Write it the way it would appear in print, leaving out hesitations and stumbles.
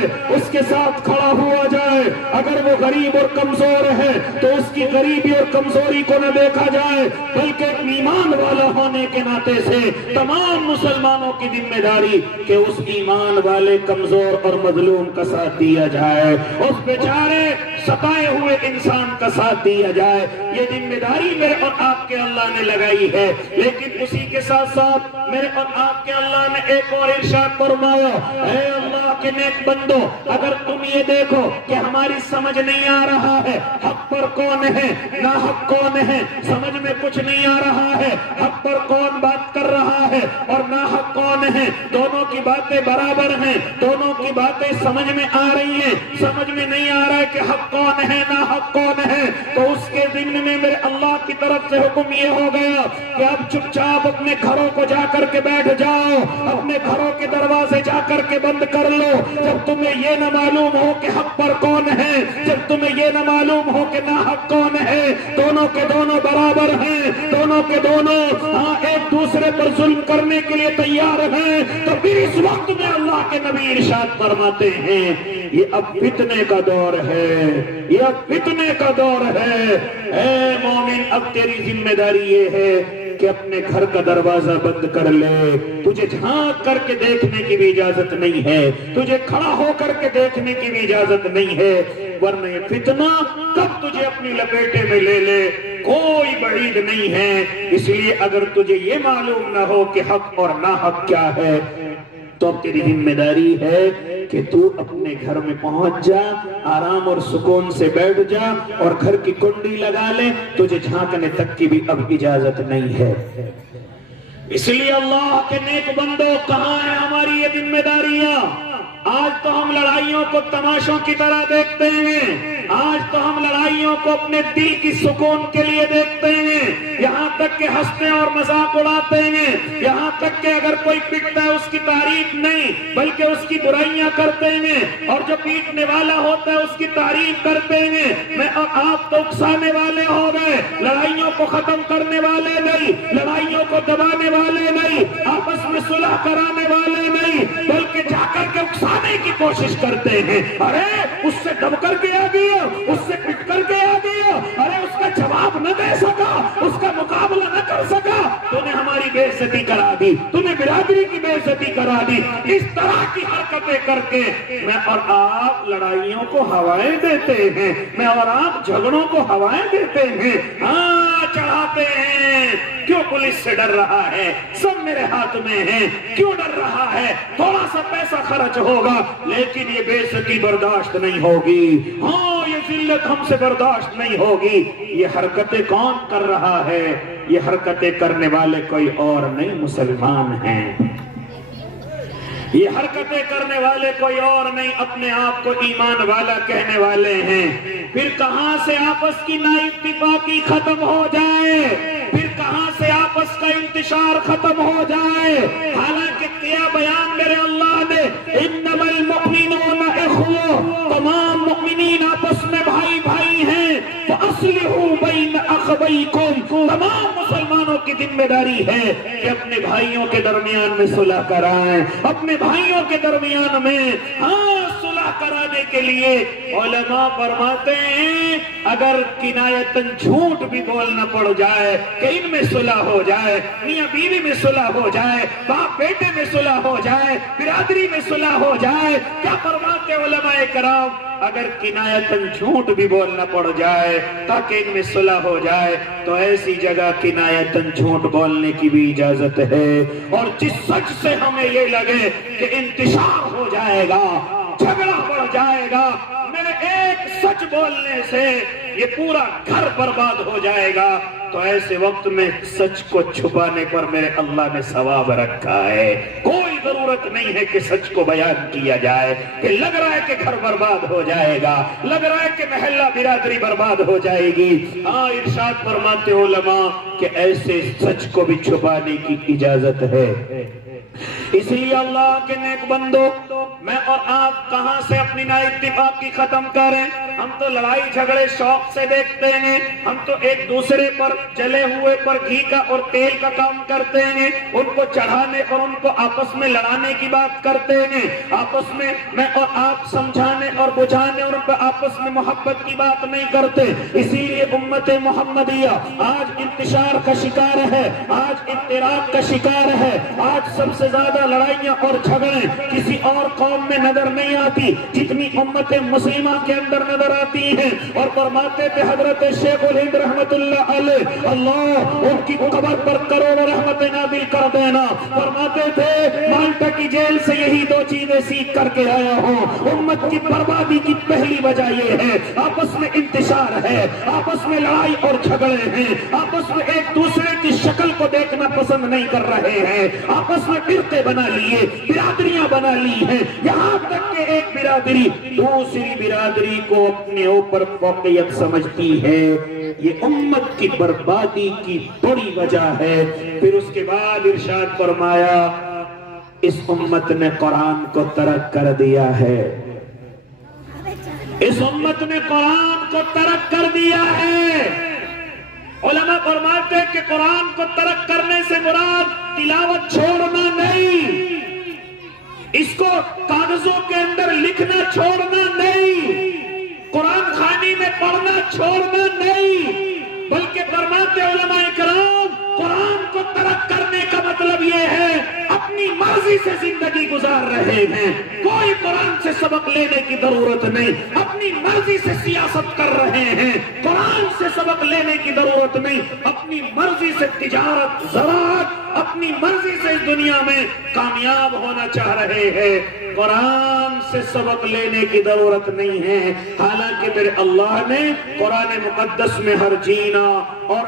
جائے، اس کے ساتھ کھڑا ہوا جائے۔ اگر وہ غریب اور کمزور ہے تو اس کی غریبی اور کمزوری کو نہ دیکھا جائے، بلکہ ایمان والا ہونے کے ناطے سے تمام مسلمانوں کی ذمہ داری کہ اس ایمان والے کمزور اور مظلوم کا ساتھ دیا جائے، اس بیچارے ستائے ہوئے انسان کا ساتھ دیا جائے۔ یہ ذمہ داری میرے اور آپ کے اللہ نے لگائی ہے، لیکن اسی کے ساتھ ساتھ میرے اور آپ کے اللہ نے ایک اور ارشاد فرمایا، اے اللہ کے نیک بندو، اگر تم یہ دیکھو کہ ہماری سمجھ نہیں آ رہا ہے حق پر کون ہے ناحق کون ہے، سمجھ میں کچھ نہیں آ رہا ہے حق پر کون بات کر رہا ہے اور ناحق کون ہے، دونوں کی باتیں برابر ہیں، دونوں کی باتیں سمجھ میں آ رہی ہیں، سمجھ میں نہیں آ رہا ہے کہ حق کون ہے ناحق کون ہے، تو اس کے ضمن میں میرے اللہ کی طرف سے حکم یہ ہو گیا کہ اب چپ چاپ اپنے گھروں کو جا کر کے بیٹھ جاؤ، اپنے گھروں کے دروازے جا کر کے بند کر لو۔ جب تمہیں یہ نہ معلوم ہو کہ حق پر کون ہے، جب تمہیں یہ نہ معلوم ہو کہ ناحق کون ہے، دونوں کے دونوں برابر ہیں، دونوں کے دونوں ایک دوسرے پر ظلم کرنے کے لیے تیار ہیں، تو پھر اس وقت میں اللہ کے نبی ارشاد فرماتے ہیں یہ اب فتنے کا دور ہے، یہ اب فتنے کا دور ہے۔ اے مومن، اب تیری ذمہ داری یہ ہے کہ اپنے گھر کا دروازہ بند کر لے، تجھے جھانک کر کے دیکھنے کی بھی اجازت نہیں ہے، تجھے کھڑا ہو کر کے دیکھنے کی بھی اجازت نہیں ہے، ورنہ یہ فتنہ کب تجھے اپنی لپیٹے میں لے لے کوئی بعید نہیں ہے۔ اس لیے اگر تجھے یہ معلوم نہ ہو کہ حق اور ناحق کیا ہے، تو اب تیری ذمہ داری ہے کہ تو اپنے گھر میں پہنچ جا، آرام اور سکون سے بیٹھ جا اور گھر کی کنڈی لگا لے، تجھے جھانکنے تک کی بھی اب اجازت نہیں ہے۔ اس لیے اللہ کے نیک بندوں، کہاں ہے ہماری یہ ذمہ داریاں؟ آج تو ہم لڑائیوں کو تماشوں کی طرح دیکھتے ہیں، آج تو ہم لڑائیوں کو اپنے دل کی سکون کے لیے دیکھتے ہیں، یہاں تک کہ ہنستے اور مذاق اڑاتے ہیں، یہاں تک کہ اگر کوئی پیٹتا ہے اس کی تعریف نہیں بلکہ اس کی برائیاں کرتے ہیں، اور جو پیٹنے والا ہوتا ہے اس کی تعریف کرتے ہیں۔ میں اور آپ تو اکسانے والے ہو گئے، لڑائیوں کو ختم کرنے والے نہیں، لڑائیوں کو دبانے والے نہیں، آپس میں صلح کرانے والے نہیں، بلکہ جا کر کے اکسانے کی کوشش کرتے ہیں۔ ارے اس سے دب کر کے آ گیا، اس سے پٹ کر کے آ گیا، ارے اس کا جواب نہ دے سکا، اس کا مقابلہ نہ کر سکا، تو نے ہماری بے عزتی کرا دی، تو نے برادری کی بے عزتی کرا دی۔ اس طرح کی حرکتیں کر کے میں اور آپ لڑائیوں کو ہوائیں دیتے ہیں، میں اور آپ جھگڑوں کو ہوائیں دیتے ہیں، چڑھاتے ہیں۔ کیوں پولیس سے ڈر رہا ہے؟ سب میرے ہاتھ میں ہے، کیوں ڈر رہا ہے؟ تھوڑا سا پیسہ خرچ ہوگا لیکن یہ بے عزتی برداشت نہیں ہوگی، یہ ذلت ہم سے برداشت نہیں ہوگی۔ یہ حرکتیں کون کر رہا ہے؟ یہ حرکتیں کرنے والے کوئی اور نہیں، مسلمان ہیں۔ یہ حرکتیں کرنے والے کوئی اور نہیں، اپنے آپ کو ایمان والا کہنے والے ہیں۔ پھر کہاں سے آپس کی نا اتفاقی ختم ہو جائے، پھر کہاں سے آپس کا انتشار ختم ہو جائے، حالانکہ کیا بیان میرے اللہ نے، انما المؤمنون اخوہ، تمام مؤمنین آپس میں بھائی بھائی ہیں، فاصلحوا بین اخویکم، تمام مسلمانوں کی ذمہ داری ہے کہ اپنے بھائیوں کے درمیان میں صلح کرائیں، اپنے بھائیوں کے درمیان میں صلح کرانے کے لیے علماء فرماتے ہیں اگر کنایتاً جھوٹ بھی بولنا پڑ جائے کہ ان میں صلح ہو جائے، میاں بیوی میں صلح ہو جائے، باپ بیٹے میں صلح ہو جائے، برادری میں صلح ہو جائے، کیا فرماتے علماء کرام؟ اگر کنایتاً جھوٹ بھی بولنا پڑ جائے تاکہ ان میں صلح ہو جائے تو ایسی جگہ کنایتاً جھوٹ بولنے کی بھی اجازت ہے۔ اور جس سچ سے ہمیں یہ لگے کہ انتشار ہو جائے گا، جھگڑا بڑھ جائے گا، میرے ایک سچ بولنے سے یہ پورا گھر برباد ہو جائے گا، تو ایسے وقت میں سچ کو چھپانے پر میرے اللہ نے ثواب رکھا ہے۔ کوئی ضرورت نہیں ہے کہ سچ کو بیان کیا جائے کہ لگ رہا ہے کہ گھر برباد ہو جائے گا، لگ رہا ہے کہ محلہ برادری برباد ہو جائے گی۔ ارشاد فرماتے علماء کہ ایسے سچ کو بھی چھپانے کی اجازت ہے۔ اس لیے اللہ کے نیک بندو، میں اور آپ کہاں سے اپنی نا اتفاقی ختم کریں؟ ہم تو لڑائی جھگڑے شوق سے دیکھتے ہیں، ہم تو ایک دوسرے پر جلے ہوئے پر گھی کا اور تیل کا کام کرتے ہیں، ان کو چڑھانے اور ان کو آپس میں لڑانے کی بات کرتے ہیں، آپس میں اور آپ سمجھانے اور بجھانے اور ان پر آپس میں محبت کی بات نہیں کرتے۔ اسی لیے امت محمدیہ آج انتشار کا شکار ہے، آج افتراق کا شکار ہے، آج سب سے زیادہ لڑائیاں اور جھگڑے کسی اور قوم میں نظر نہیں آتی جتنی امت مسلمہ کے اندر نظر آتی ہیں۔ اور فرماتے تھے حضرت شیخ الہند رحمت اللہ علیہ، اللہ ان کی قبر پر کروڑوں رحمت نازل کر دینا، فرماتے تھے مالٹا کی جیل سے یہی دو چیزیں سیکھ کر کے آیا ہوں، امت کی بربادی کی پہلی وجہ یہ ہے آپس میں انتشار ہے، آپس میں لڑائی اور جھگڑے ہیں، آپس میں ایک دوسرے کی شکل کو دیکھنا پسند نہیں کر رہے ہیں، آپس میں فرقے بنا لیے، برادریاں بنا لی ہیں، یہاں تک کہ ایک برادری دوسری برادری کو اپنے اوپر فوقیت سمجھتی ہے۔ یہ امت کی بربادی کی بڑی وجہ ہے۔ پھر اس کے بعد ارشاد فرمایا اس امت نے قرآن کو ترک کر دیا ہے، اس امت نے قرآن کو ترک کر دیا ہے۔ علماء فرماتے ہیں کہ قرآن کو ترک کرنے سے مراد تلاوت چھوڑنا نہیں، اس کو کاغذوں کے اندر لکھنا چھوڑنا نہیں، قرآن خوانی میں پڑھنا چھوڑنا نہیں، بلکہ فرماتے علماء کرام قرآن کو ترک کرنے کا مطلب یہ ہے اپنی مرضی سے زندگی گزار رہے ہیں، کوئی قرآن سے سبق لینے کی ضرورت نہیں، اپنی مرضی سے سیاست کر رہے ہیں، قرآن سے سبق لینے کی ضرورت نہیں، اپنی مرضی سے تجارت زراعت اپنی مرضی سے اس دنیا میں کامیاب ہونا چاہ رہے ہیں، قرآن سے سبق لینے کی ضرورت نہیں ہے۔ حالانکہ میرے اللہ نے قرآن مقدس میں ہر جینا اور